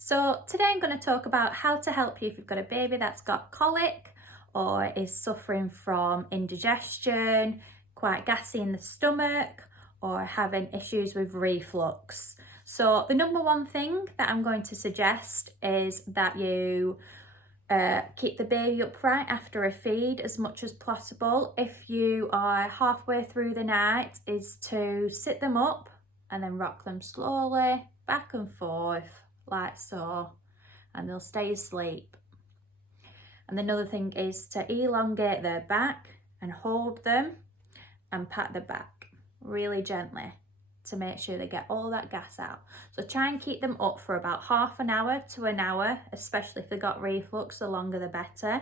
So today I'm going to talk about how to help you if you've got a baby that's got colic or is suffering from indigestion, quite gassy in the stomach, or having issues with reflux. So the number one thing that I'm going to suggest is that you keep the baby upright after a feed as much as possible. If you are halfway through the night, is to sit them up and then rock them slowly back and forth like so, and they'll stay asleep. And another thing is to elongate their back and hold them and pat the back really gently to make sure they get all that gas out. So try and keep them up for about half an hour to an hour, especially if they've got reflux, the longer the better.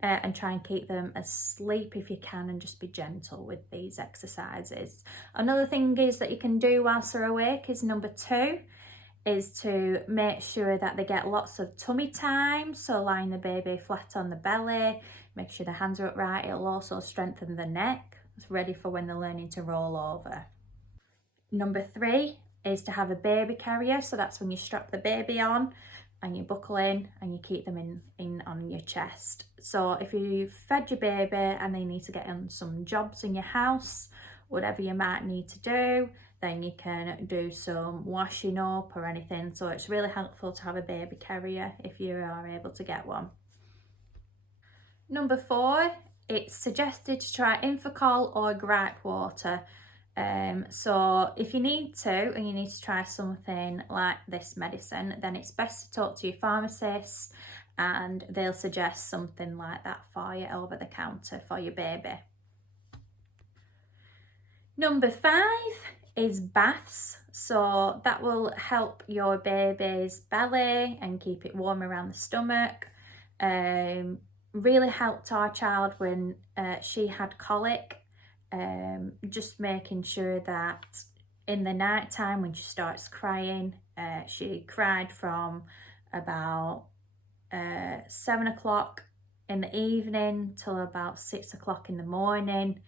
And try and keep them asleep if you can, and just be gentle with these exercises. Another thing is that you can do whilst they're awake is number 2, is to make sure that they get lots of tummy time. So lying the baby flat on the belly, make sure the hands are upright. It'll also strengthen the neck. It's ready for when they're learning to roll over. Number 3 is to have a baby carrier. So that's when you strap the baby on and you buckle in and you keep them in on your chest. So if you've fed your baby and they need to get on some jobs in your house, whatever you might need to do, then you can do some washing up or anything. So it's really helpful to have a baby carrier if you are able to get one. Number 4, it's suggested to try Infacol or gripe water. So if you need to, and you need to try something like this medicine, then it's best to talk to your pharmacist and they'll suggest something like that for you over the counter for your baby. Number 5 is baths. So that will help your baby's belly and keep it warm around the stomach. Really helped our child when she had colic. Just making sure that in the night time when she starts crying, she cried from about 7 o'clock in the evening till about 6 o'clock in the morning,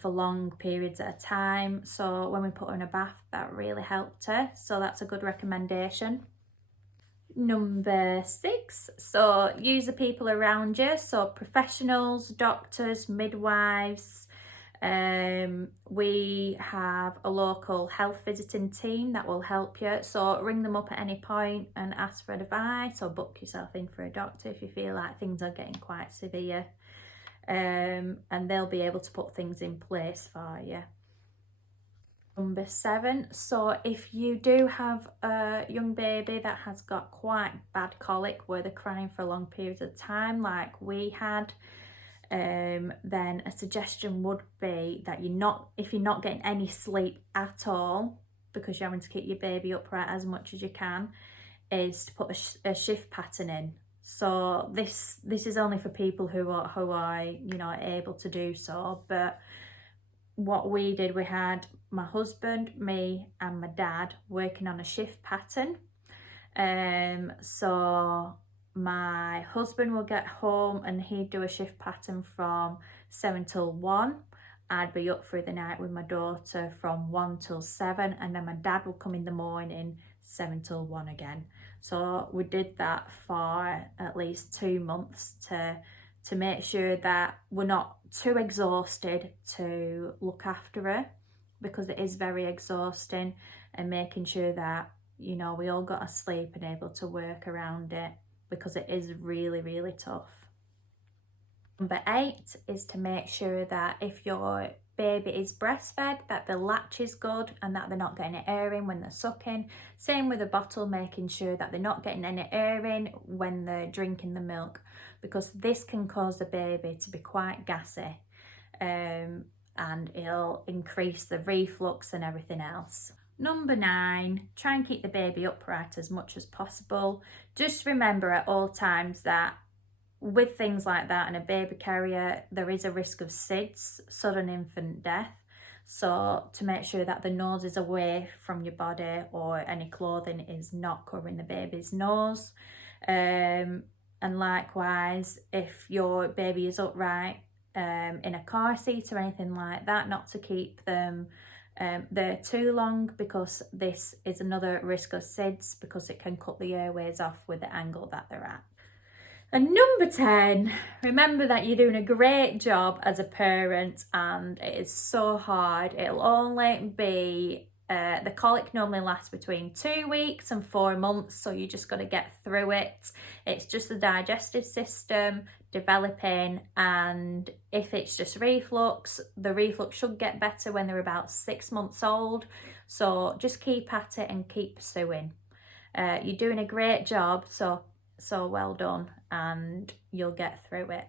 for long periods at a time. So when we put her in a bath, that really helped her. So that's a good recommendation. Number 6, so use the people around you. So professionals, doctors, midwives. We have a local health visiting team that will help you. So ring them up at any point and ask for advice, or book yourself in for a doctor if you feel like things are getting quite severe. And they'll be able to put things in place for you. Number 7, so if you do have a young baby that has got quite bad colic where they're crying for long periods of time like we had, then a suggestion would be that if you're not getting any sleep at all because you're having to keep your baby upright as much as you can, is to put a shift pattern in. So this is only for people who are able to do so. But what we did, we had my husband, me and my dad working on a shift pattern. So my husband will get home and he'd do a shift pattern from 7 till 1. I'd be up through the night with my daughter from 1 till 7, and then my dad will come in the morning 7 till 1 again. So we did that for at least 2 months to make sure that we're not too exhausted to look after her, because it is very exhausting, and making sure that we all got to sleep and able to work around it, because it is really, really tough. Number 8 is to make sure that if your baby is breastfed, that the latch is good and that they're not getting any air in when they're sucking. Same with the bottle, making sure that they're not getting any air in when they're drinking the milk, because this can cause the baby to be quite gassy, and it'll increase the reflux and everything else. Number 9, try and keep the baby upright as much as possible. Just remember at all times that with things like that and a baby carrier, there is a risk of SIDS, sudden infant death. So to make sure that the nose is away from your body, or any clothing is not covering the baby's nose. And likewise, if your baby is upright in a car seat or anything like that, not to keep them They're too long because this is another risk of SIDS, because it can cut the airways off with the angle that they're at. And number 10, remember that you're doing a great job as a parent, and it is so hard. It'll only be, the colic normally lasts between 2 weeks and 4 months, so you just got to get through it. It's just the digestive system developing, and if it's just reflux, the reflux should get better when they're about 6 months old. So just keep at it and keep pursuing. You're doing a great job, so well done, and you'll get through it.